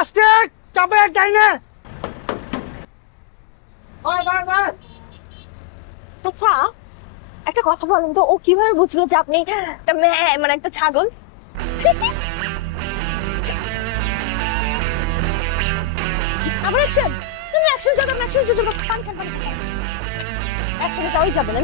Plastic চাপে টাইনে। আচ্ছা একটা কথা বলেন তো, ও কিভাবে বুঝলো যে আপনি একটা মানে একটা ছাগল? আবার অ্যাকশন, তুমি অ্যাকশন যাবেন, অ্যাকশন যাবেন, পানি খান, পানি খান, অ্যাকশনে যাওয়াই যাবে না।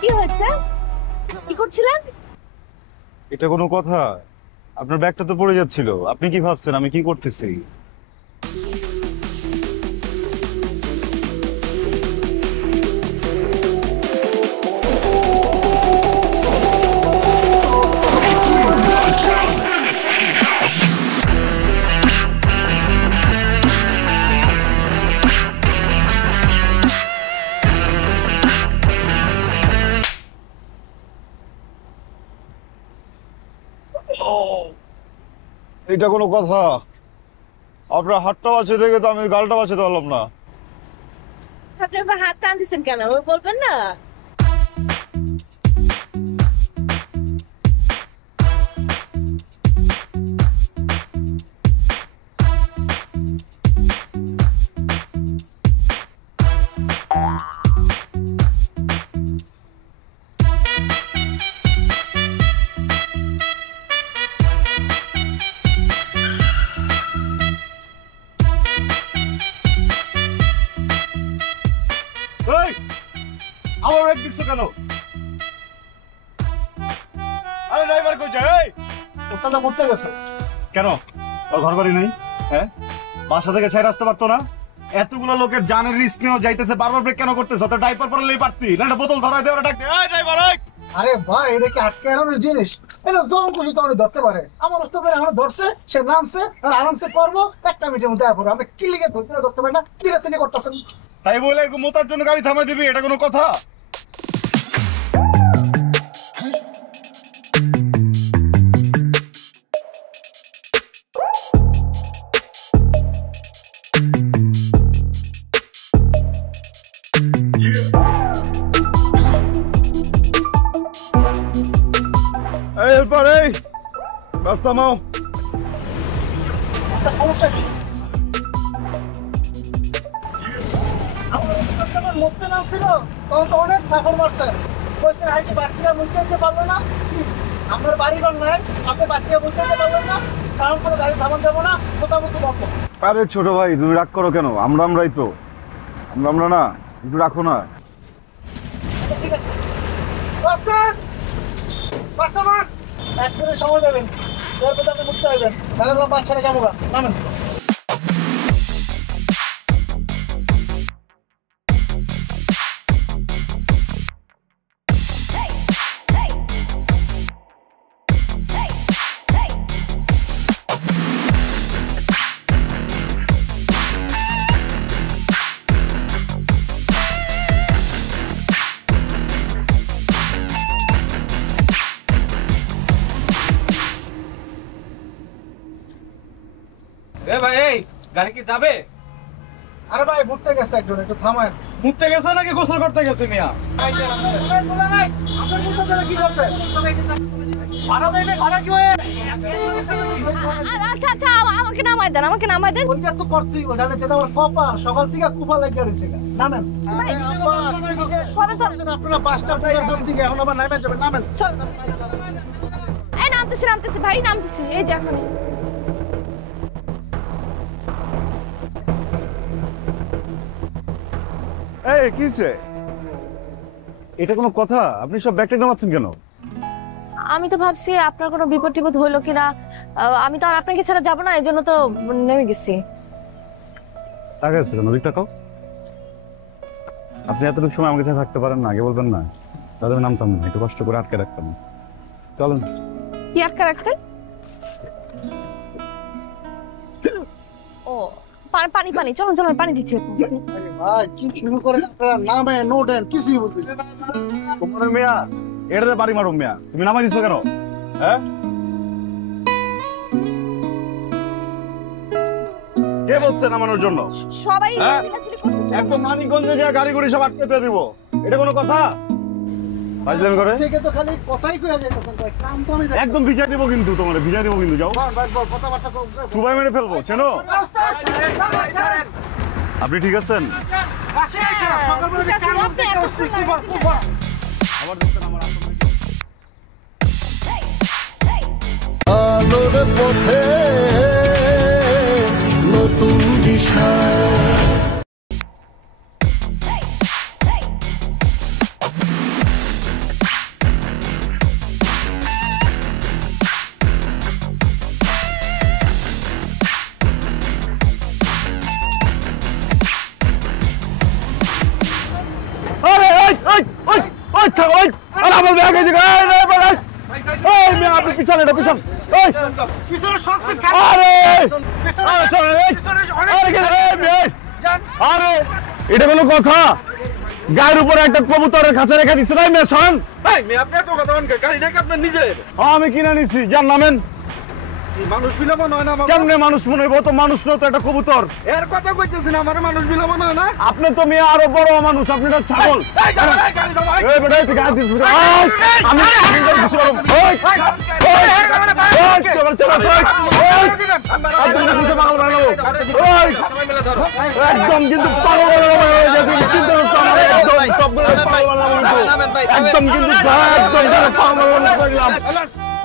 কি হয়েছে, কি করছিলেন? এটা কোনো কথা? আপনার ব্যাগটা তো পড়ে যাচ্ছিল, আপনি কি ভাবছেন আমি কি করতেছি? এটা কোনো কথা? আপনার হাতটা বাঁচিয়ে দেখে তো আমি গালটা বাঁচাতে পারলাম না। আপনি আবার হাত টান দিচ্ছেন কেন, বলবেন না? আমার ব্যাগ দিচ্ছ কেন? আরে ড্রাইভার কই যায়? ওস্তাদা মরতে গেছে। কেন? ওর ঘর বাড়ি নেই? হ্যাঁ, বাসা থেকে ছেড়ে আসতে পারতো না? এতগুলো লোকের জানের রিস্ক নিয়েও যাইতেছে, বারবার ব্রেক কেন করতেছ? তো ডাইপার পরলেই পারতি, না একটা বোতল ধরাই দেওয়া ডাকতে। এই ড্রাইভার, এই! আরে ভাই এটা কি আটকে এরনের জিনিস? এটা যখন খুশি তখন ধরতে পারে। আমার ওস্তাদ এখন ধরছে, সে নামছে আর আরামসে করবো, একটা মিনিটের মধ্যে পড়ে। আমরা কি লিগে ধরতে ধরতে পারি না, চিরাচিনি করতেছেন। তাই বলে এরকম মোতার জন্য গাড়ি থামাই দিবি, এটা কোনো কথা? এই হেল্পার, এই রাস্তা মাও। একটা সমস্যা কি? আমার মরতে নামছিল তখন তো অনেক ফাঁকর মারছে। বলছেন আজকে বাড়িতে মুখতে যেতে পারলো না কি? আপনার বাড়িঘর নাই, আপনি বাড়িতে মুখতে যেতে পারলেন না, কারণ কোনো গাড়ি থামান দেবো না, মোটামুটি বন্ধ। আরে ছোট ভাই, তুমি রাগ করো কেন? আমরাই তো আমরা না, একটু রাখো না। ঠিক আছে বাস্তবান এক মিনিট সময় দেবেন, এরপর আপনি মুক্ত হইবেন, তাহলে আমরা বাচ্চারা যাবো গা। নামেন। ভাই এই গাড়ি কি যাবে? আরে ভাই ঘুরতে গেছে একজন, একটু থামায়। ঘুরতে গেছে নাকি গোসল করতে গেছে মিয়া? আচ্ছা আচ্ছা, আমাকে নামাই দেন, আমাকে নামাই দেন। ওইটা তো করতেই হবে, জানেন যেটা আমার কপা সকাল থেকে কুপা লাগিয়ে রয়েছে। নামেন। আপনারা পাঁচটা দিকে এখন আবার নামে যাবেন। নামেন। এই নামতেছি নামতেছি ভাই, নামতেছি, এই যে এখন। এই কিছে? এটা কোনো কথা? আপনি সব ব্যাগটা নামাচ্ছেন কেন? আমি তো ভাবছি আপনার কোনো বিপদ টিপদ হইলো কিনা, আমি তো আর আপনাকে ছাড়া যাবো না, এই জন্য তো নেমে গেছি। টাকা আছে কেন? টাকাও আপনি এতটুকু সময় আমাকে সাথে থাকতে পারেন না, আগে বলবেন না, তাহলে আমি নামতাম না, একটু কষ্ট করে আটকে রাখতাম। চলেন। কি আটকে রাখতেন? ও পানি পানি, চলুন চলুন, পানি দিচ্ছি। ভাই কি শুরু করেন আপনারা নামে নো দেন কিছুই বলতে তোমার মিয়া এটাতে বাড়ি মারুম মিয়া, তুমি নামাই দিছো কেন? হ্যাঁ, কে বলছে নামানোর জন্য? সবাই হ্যাঁ? চিল্লাচিল্লি করতেছে। একদম মানিকগঞ্জে গিয়ে গাড়ি গুড়ি সব আটকে দিয়ে দিব, এটা কোনো কথা? ফাজলামি করে থেকে তো খালি কথাই কইয়া যাইতেছেন ভাই, কাম তো আমি দেখি। একদম ভিজাই দিব কিন্তু, তোমার ভিজাই দিব কিন্তু, যাও বল ভাই বল কথাবার্তা কম চুবাই মেরে ফেলবো, চেনো? আপনি ঠিক আছেন? আবার দেখছেন আমার আসল আলোর পথে নতুন দিশা আরে ওই ওই ওই ওই ছাগল, ওই আরে আমার ব্যাগ এই জায়গায়, এই রে ভাই, এই মে আপনি পিছনে এটা পিছন, এই পিছনে শক্সিট খা আরে পিছনে আরে চল এই পিছনে আরে কে এই মে জান আরে এটা কোনো কথা? গায়ের উপরে একটা কবুতরের খাঁচা রেখে দিছে নাই মে শোন, এই মেয়ে আপনি এত কথা বলেন গাড়ি নাকি আপনার নিজের? আমি কিনে নিছি, যার নামেন। মানুষ বিলাবন হয় না আমার। কেমনে মানুষ মনে হইব? তো মানুষ নয় তো, একটা কবুতর। এর কথা কইতেছি না, আমার মানুষ বিলাবন হয় না। আপনি তো মেয়ে আরো বড় মানুষ, আপনি তো ছাগল। এই দাঁড়াও, এই গাড়ি দাও, এই। এই বেটা তুই গায়ে দিছিস কেন? আমি কিছু করব। ওই চল চল একদম পাগল বানাবো, একদম কিন্তু পাগল বানাবো, তুই চিন্তা করছ না, একদম সবগুলো পাগল বানাবো, একদম কিন্তু একদম পাগল বানাবো।